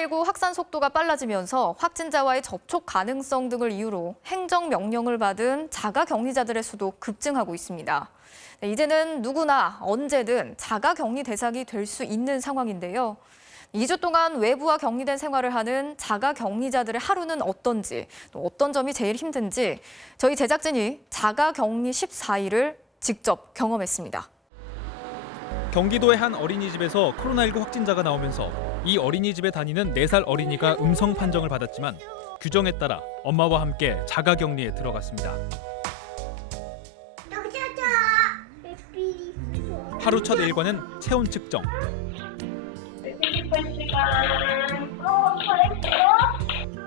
코로나19 확산 속도가 빨라지면서 확진자와의 접촉 가능성 등을 이유로 행정명령을 받은 자가격리자들의 수도 급증하고 있습니다. 이제는 누구나 언제든 자가격리 대상이 될 수 있는 상황인데요. 2주 동안 외부와 격리된 생활을 하는 자가격리자들의 하루는 어떤지, 또 어떤 점이 제일 힘든지 저희 제작진이 자가격리 14일을 직접 경험했습니다. 경기도의 한 어린이집에서 코로나19 확진자가 나오면서 이 어린이집에 다니는 4살 어린이가 음성 판정을 받았지만 규정에 따라 엄마와 함께 자가격리에 들어갔습니다. 하루 첫 일과는 체온 측정.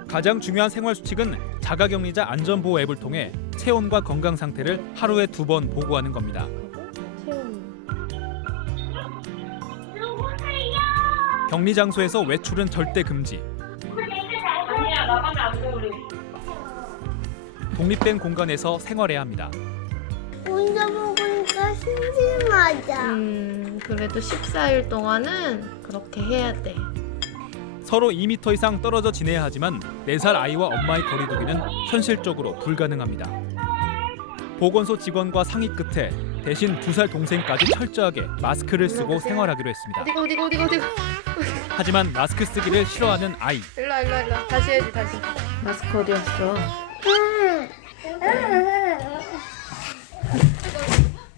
가장 중요한 생활 수칙은 자가격리자 안전보호 앱을 통해 체온과 건강 상태를 하루에 2번 보고하는 겁니다. 격리 장소에서 외출은 절대 금지. 아니야, 나가면 안 돼, 우리. 독립된 공간에서 생활해야 합니다. 혼자 먹으니까 심심하다. 그래도 14일 동안은 그렇게 해야 돼. 서로 2m 이상 떨어져 지내야 하지만 4살 아이와 엄마의 거리두기는 현실적으로 불가능합니다. 보건소 직원과 상의 끝에 대신 2살 동생까지 철저하게 마스크를 쓰고 생활하기로 했습니다. 어디가. 하지만 마스크 쓰기를 싫어하는 아이. 일로 와. 다시 해야지, 다시. 마스크 어디 갔어?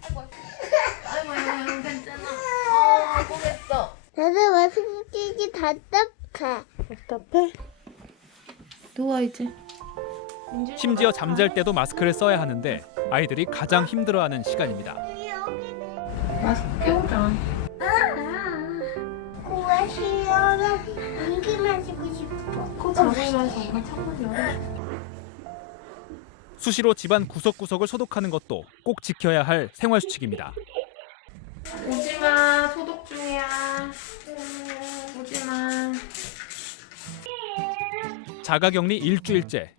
아이고, 괜찮아. 고겠어. 나도 마스크 끼기 답답해. 답답해? 누워 이제. 심지어 잠잘 때도 마스크를 써야 하는데 아이들이 가장 힘들어하는 시간입니다. 마스크 껴자. 코가 시려워. 공기 마시고 싶어. 코 잡으면서 엄마 창문 열어. 수시로 집안 구석구석을 소독하는 것도 꼭 지켜야 할 생활 수칙입니다. 오지마, 소독 중이야. 오지마. 자가격리 일주일째.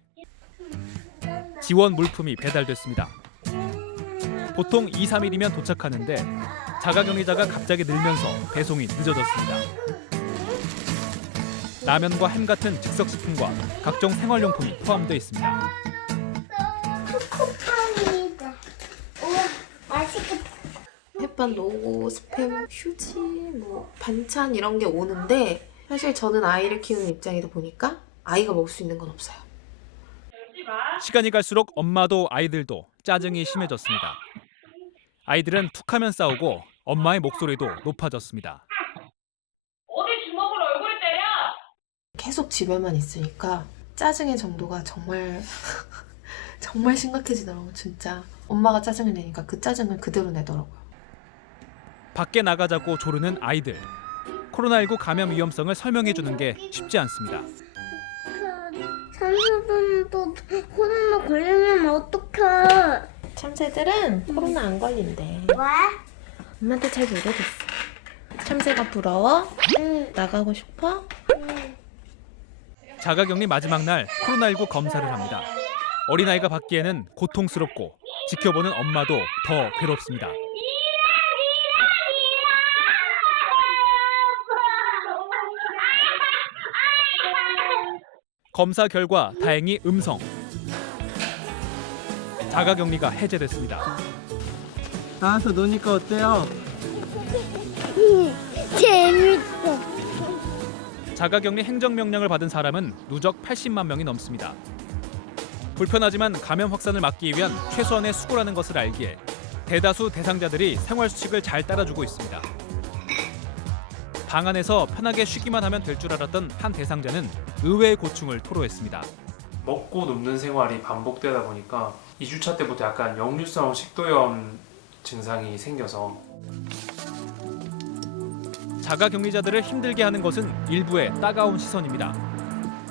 지원 물품이 배달됐습니다. 보통 2, 3일이면 도착하는데 자가격리자가 갑자기 늘면서 배송이 늦어졌습니다. 라면과 햄 같은 즉석식품과 각종 생활용품이 포함되어 있습니다. 초코파이다. 우와, 맛있겠다. 햇반 오고 스팸, 휴지, 뭐 반찬 이런 게 오는데 사실 저는 아이를 키우는 입장이다 보니까 아이가 먹을 수 있는 건 없어요. 시간이 갈수록 엄마도 아이들도 짜증이 심해졌습니다. 아이들은 툭하면 싸우고 엄마의 목소리도 높아졌습니다. 어디 주먹으로 얼굴 때려? 계속 집에만 있으니까 짜증의 정도가 정말 정말 심각해지더라고요. 진짜 엄마가 짜증을 내니까 그 짜증을 그대로 내더라고요. 밖에 나가자고 조르는 아이들. 코로나19 감염 위험성을 설명해 주는 게 쉽지 않습니다. 참새들은 또 코로나 걸리면 어떡해? 참새들은 코로나 안 걸린대. 왜? 엄마한테 잘 모르겠어. 참새가 부러워? 응. 나가고 싶어? 자가격리 마지막 날 코로나19 검사를 합니다. 어린아이가 받기에는 고통스럽고 지켜보는 엄마도 더 괴롭습니다. 검사 결과 다행히 음성. 자가격리가 해제됐습니다. 나와서 노니까 어때요? 재밌어. 자가격리 행정명령을 받은 사람은 누적 80만 명이 넘습니다. 불편하지만 감염 확산을 막기 위한 최소한의 수고라는 것을 알기에 대다수 대상자들이 생활 수칙을 잘 따라주고 있습니다. 방 안에서 편하게 쉬기만 하면 될 줄 알았던 한 대상자는 의외의 고충을 토로했습니다. 먹고 눕는 생활이 반복되다 보니까 2주차 때부터 약간 역류성 식도염 증상이 생겨서 자가격리자들을 힘들게 하는 것은 일부의 따가운 시선입니다.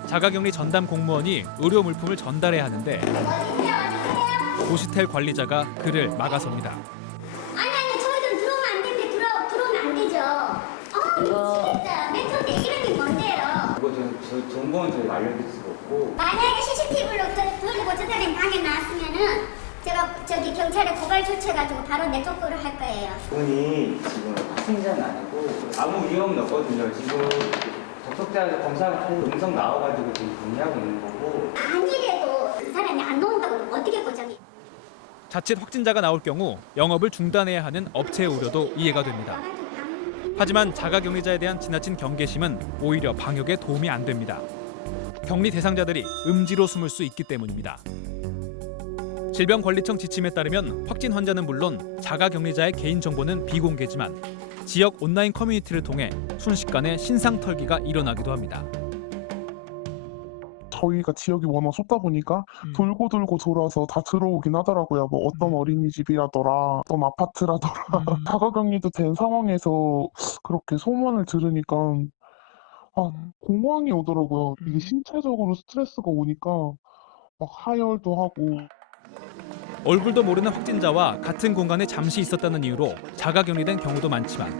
자가격리 전담 공무원이 의료 물품을 전달해야 하는데 고시텔 관리자가 그를 막아섭니다. 아니 저희들은 들어오면 안 되는데 들어오면 안 되죠. 진짜 맨 처음에 이름이 뭔데요? 이거 저 정보는 저희가 알려드릴 수가 없고 만약에 CCTV로 돌리고 저 사람이 방에 나왔으면은 제가 저기 경찰에 고발 조치해가지고 바로 내쫓고를 할 거예요. 그분이 지금 확진자는 아니고 아무 위험은 없거든요. 지금 접속자에서 검사하고 음성 나와가지고 지금 정리하고 있는 거고. 아니래도 그 사람이 안 나온다고 어떻게 보장해? 자칫 확진자가 나올 경우 영업을 중단해야 하는 업체의 우려도 이해가 됩니다. 하지만 자가격리자에 대한 지나친 경계심은 오히려 방역에 도움이 안 됩니다. 격리 대상자들이 음지로 숨을 수 있기 때문입니다. 질병관리청 지침에 따르면 확진 환자는 물론 자가격리자의 개인정보는 비공개지만 지역 온라인 커뮤니티를 통해 순식간에 신상털기가 일어나기도 합니다. 저희가 지역이 워낙 좁다 보니까 돌고 돌아서 다 들어오긴 하더라고요. 뭐 어떤 어린이집이라더라, 어떤 아파트라더라. 자가격리도 된 상황에서 그렇게 소문을 들으니까 공황이 오더라고요. 이게 신체적으로 스트레스가 오니까 막 하혈도 하고. 얼굴도 모르는 확진자와 같은 공간에 잠시 있었다는 이유로 자가격리된 경우도 많지만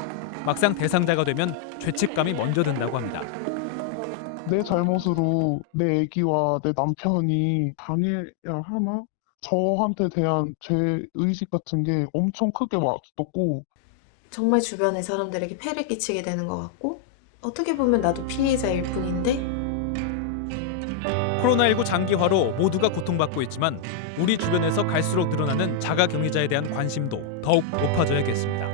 막상 대상자가 되면 죄책감이 먼저 든다고 합니다. 내 잘못으로 내 애기와 내 남편이 당해야 하나? 저한테 대한 죄의식 같은 게 엄청 크게 왔었고. 정말 주변의 사람들에게 폐를 끼치게 되는 것 같고 어떻게 보면 나도 피해자일 뿐인데 코로나19 장기화로 모두가 고통받고 있지만 우리 주변에서 갈수록 늘어나는 자가격리자에 대한 관심도 더욱 높아져야겠습니다.